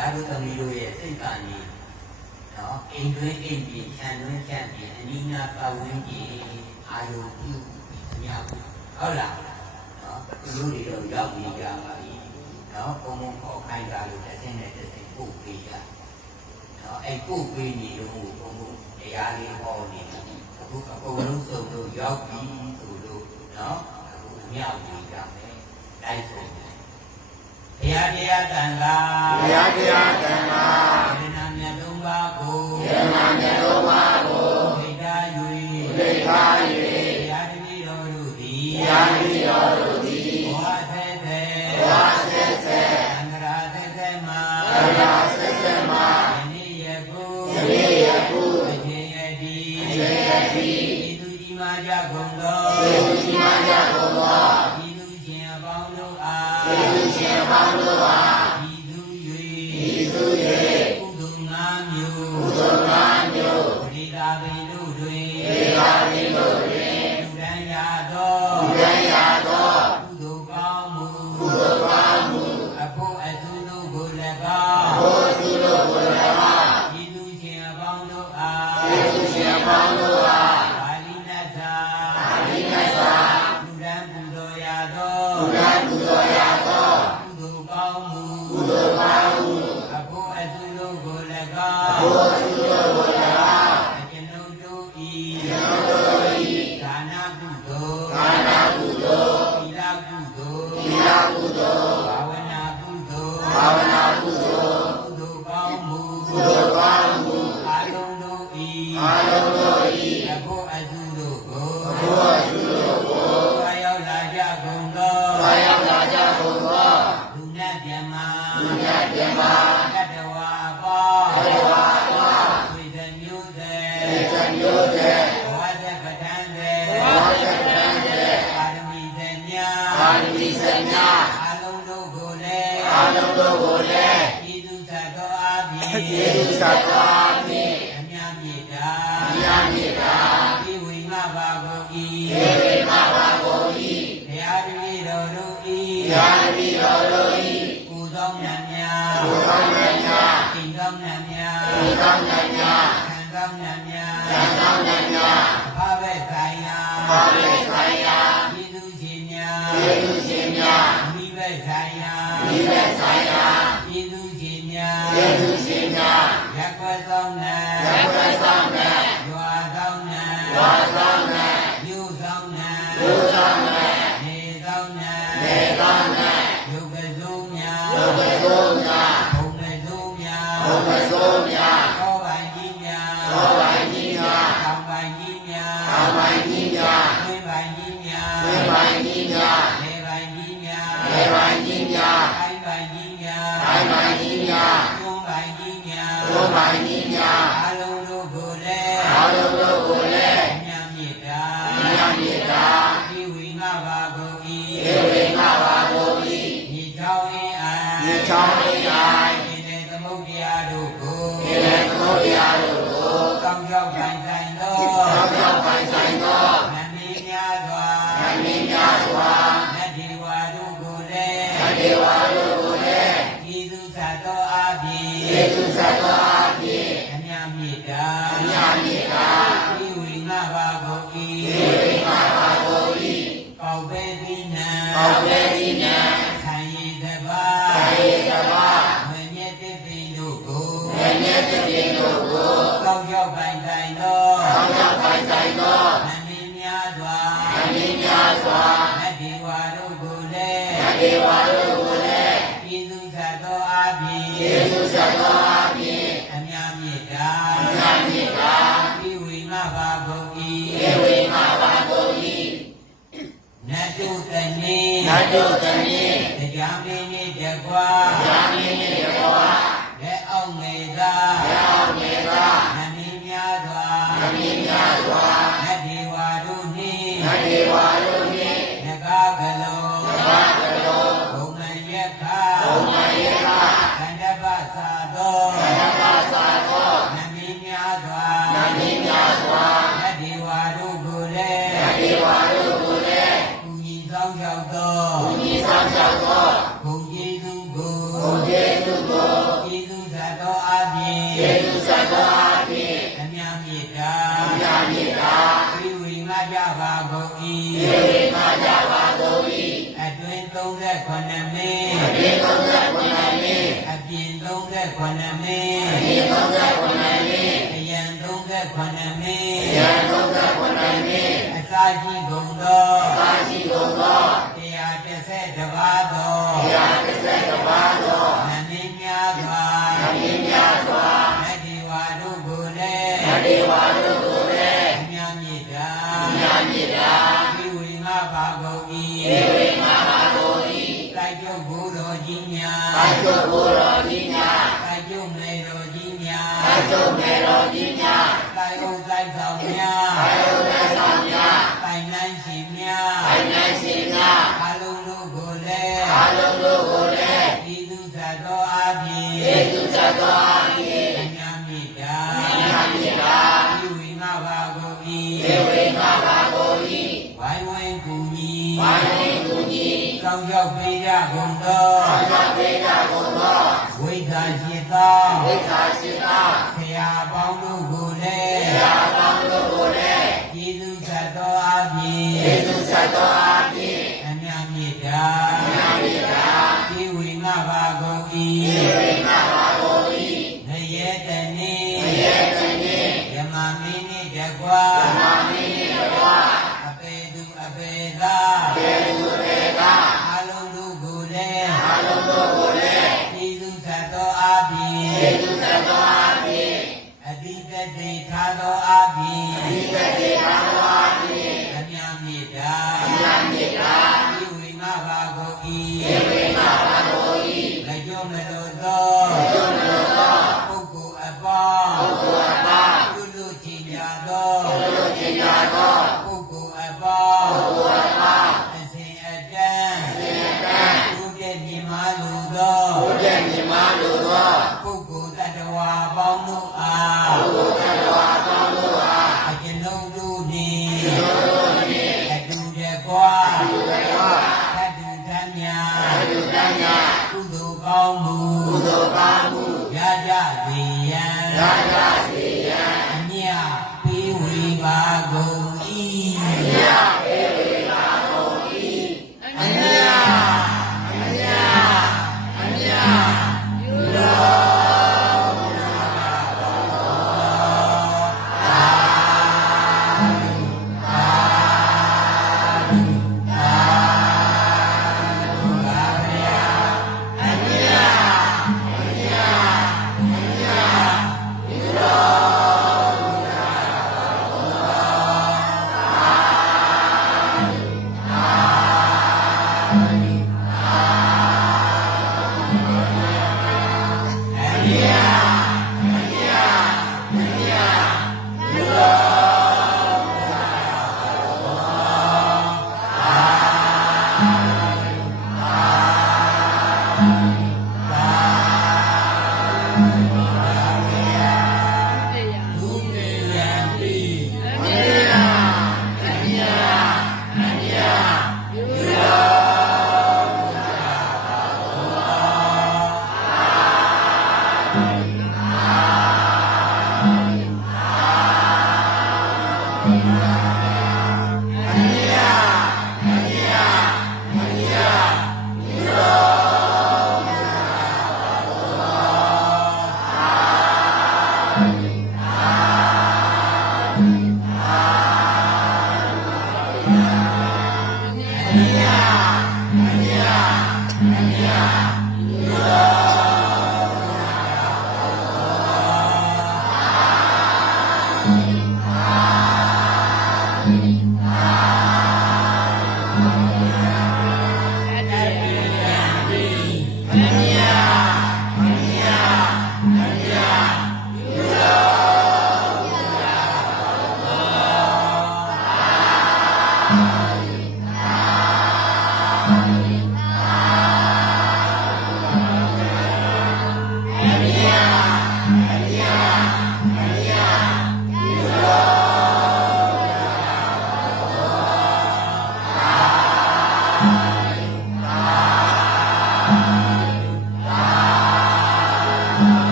သားတို့သမီးတို့ရဲ့စိတ်ကနေနော်အိမ်တွင်းအိမ်ပြင်ခြံတွင်းခြံပြင်အနိနာပတ်ဝန်းကျင်အာယုပြုပြီးအများဘူးဟုတ်လားနော်သူတို့တွေတော့ရောက်ပြီးကြပါပြီနော်ဘုံဘုံခေါ်ခိုင်းတာလို့တစ်စင်းနဲ့တစ်စင်းပို့ပေးကြနော်အဲ့ပို့ပေးနေတော့ဘုံဘုံတရားလေးဟောနေတယ်အခုအကုန်လုံးစုံလို့ရောက်ပြီဆိုလို့နော်အခုအများကြီးကြမယ်တိုက်ဆုံး တယ်ဘုရားတရားတန်ခါဘုရားတရားဓမ္မယေနာမြတ်သုံးပါးကိုယမမြတ်တော်မှာကိုဒိဋ္ဌာယူဒိဋ္ဌာ၍ဘုရားတပည့်တော်တို့သည်ယာတိတော်တို့သည်ဘဝသက်သက်ဘဝဆက်ဆက်အန္တရာသက်သက်မှာအရာဆက်ဆက်မှာယနေ့ယခုယနေ့ယခုအချိန်ယတိအချိန်ယတိဤသူကြီးမာကြကုန်သောသေဒီမကြကုန်သော သူ တို့ကိုလည်းဤသူသတ္တောအပိကျေးဇူးဆက်တော်ဖြင့်အမြမြေတာမြာမြစ်တာဒီဝိမဘာကုန်ဤဒေဝေမဘာကုန်၏ဘုရားတပည့်တော်တို့ဤယာတိတော်တို့၏ပူဇောင်းမြတ်များဘုရားမြတ်များတိမ်ကောင်းမြတ်များဘုရားမြတ်များခံကောင်းမြတ်များသံဃာမြတ်များအဘဘဆိုင်ရာဘာဝေဆိုင်ရာဤသူရှင်များယေသူရှင်များမိဘဆိုင်ရာမိဘဆိုင်ရာဤ သူရှင်များယေသူရှင်များရက်ွယ်ဆောင်နာ လည်းအတေဝါတို့ကိုလည်းဤသူသတ္တောအပိယေသူစသောအဖြ တ်တို့သမီးတရားမင်းကြီးတကွာယာမင်းနှင့်ဘောလက်အောင်ငယ်သာရောင်နေသာနမင်းများစွာနမင်းများစွာနတ်ဒီဝါတို့နှင့်နတ်ဒေဝါ စွာသောအားဖြင့်အမြတ်မေတ္တာအမြတ်မေတ္တာဝိဝေငါကြပါကုန်၏ဝိဝေငါကြပါကုန်၏အတွင်38မိနစ်အတွင်38မိနစ်အပြင်38မိနစ်အပြင်38မိနစ်အယံ38မိနစ်အယံ38မိနစ်အစာရှိကုန်သောအစာရှိကုန်သော132ပါးသော132ပါးသော တေဝါတို့ကိုလည်းအမြတ်မြစ်တာညာမြစ်တာဒီဝိငါပါကုန်၏ေဝေမာပါကုန်၏တိုက်ကျုပ်ဘုတော်ကြီးများအကျုပ်ဘုရောကြီးများတိုက်ကျုပ်မေတော်ကြီးများအကျုပ်မေတော်ကြီးများတိုက်ဦးတိုက်ဆောင်များအာယုန်နဲ့ဆောင်များတိုင်နှန်းရှင်များအိုင်နိုင်ရှင်များအလုံးတို့ကိုလည်းအာလုံးတို့ကိုလည်းဤသူသတ်တော်အပြင်ယေရှုသတ်တော် သောအာသာပေတာကုန်သောဝိသရှိသောဝိသရှိတာဆရာပေါင်းတို့ကိုလည်းရာပေါင်းတို့ကိုလည်းကျေးဇူးဆက်တော်အပြင်ယေရှုသတ်တော် ကုသိုလ်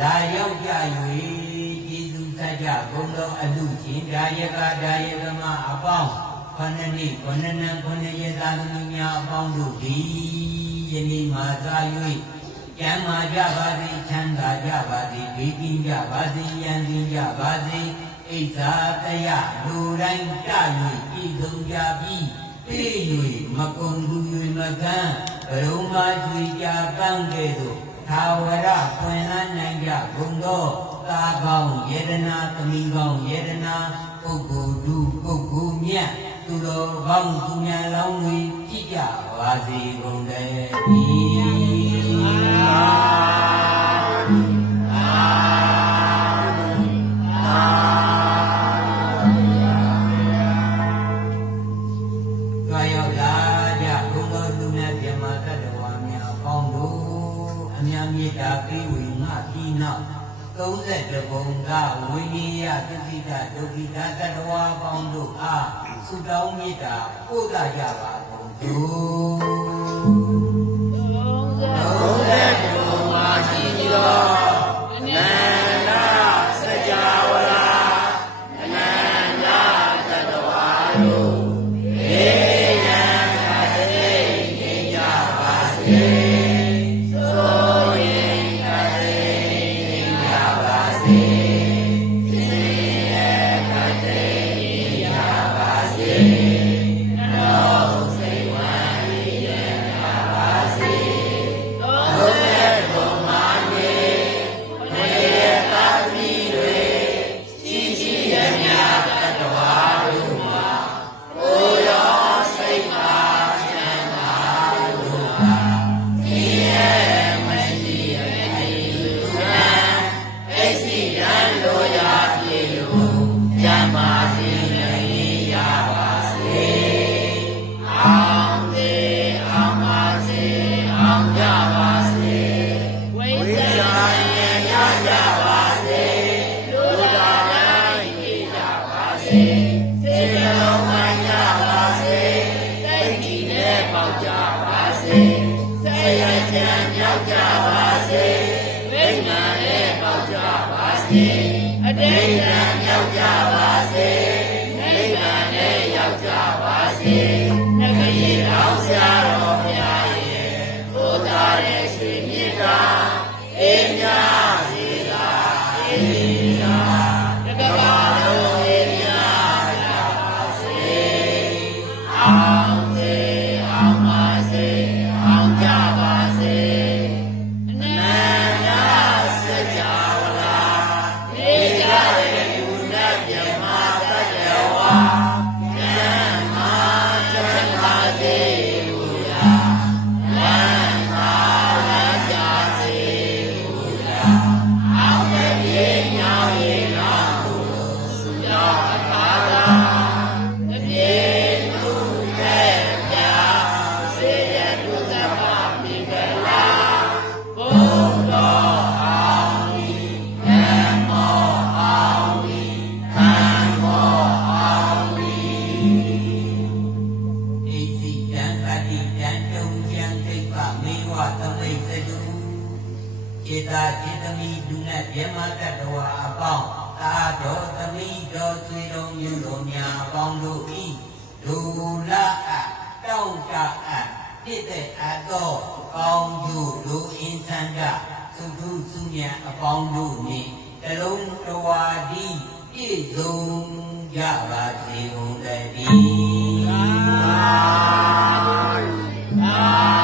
လာရောက်ကြ၍ကျေးဇူးတတ်ကြဘုံတော်အလူရှင်ဒါယကဒါယကမအပေါင်းခန္ဓာနိခန္ဓာနံခန္ဓာယသာသမီများအပေါင်းတို့သည် ယနေ့မှာသာ၍ကျမ်းမာကြပါစေချမ်းသာကြပါစေဘေးကင်းကြပါစေရန်ကင်းကြပါစေအိဋ္ဌာတရားလူတိုင်းကြ၍ပြည်စုံကြပြီးပြေး၍မကုံလူ၍မကန်းဘရုံမာကျွေကြပန်းကဲ့သို့သာဝရပွင့်လန်းနိုင်ကြဘုံသောသာကောင်းယေဒနာသမီးကောင်းယေဒနာပုဂ္ဂိုလ်သူပုဂ္ဂိုလ်မြတ် သူတော်ကောင်းသူများလောင်းတွေကြည်ကြပါစေကုန်တည်းကြွားရောက်လာကြဘုံတော်လူနဲ့ပြမတတ္တဝါများအပေါင်းတို့အမြတ်မေတ္တာပေးဝေငါပြီးနောက်30ဘုံကဝိနည်းယသတိတဒုက္ခိတတတ္တဝါအပေါင်းတို့အား ဆုတောင်းမေတ္တာပို့သကြပါကုန်သို့ဘုရားဘုံမှာရှိသော ရချမ်းမြောက်ကြပါစေဝိညာဉ်နဲ့ပေါက်ကြပါစေအတိတ်ကံမြောက်ကြပါစေနိဗ္ဗာန်နဲ့ရောက်ကြပါစေငရေအောင်ဆရာတော်ဘုရားရဲ့ဘုရားရဲ့ရှင်မြတ်တာအေးမြစေ များအပေါင်းတို့ဤဒူလအတောက်တအတိတဲ့အသောကောင်းကျိုးတို့အင်းစန္ဒသုတုသုညံအပေါင်းတို့နှင့်တလုံးတဝါဒီပြည့်စုံကြပါစေကုန်တည်းသာသာ